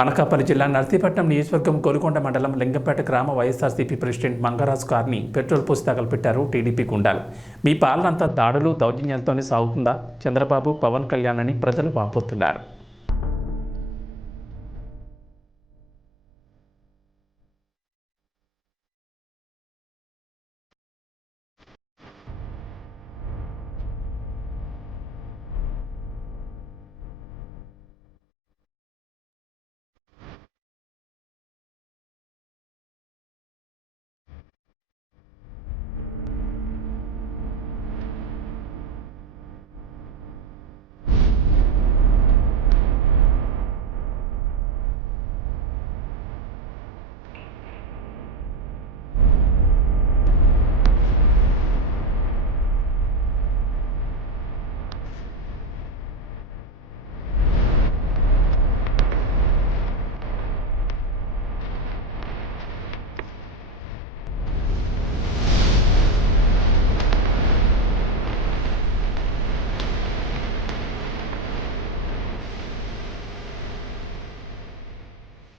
అనకాపల్లి జిల్లా నర్సీపట్నం నియోజకవర్గం గోలుకొండ మండలం లింగంపేట గ్రామ వైఎస్ఆర్సీపీ ప్రెసిడెంట్ మంగరాజు కార్ని పెట్రోల్ పోసి తగలపెట్టారు టీడీపీ గుండాలు. మీ పాలనంతా దాడులు దౌర్జన్యాలతోనే సాగుతుందా? చంద్రబాబు పవన్ కళ్యాణ్ అని ప్రజలు వాపోతున్నారు.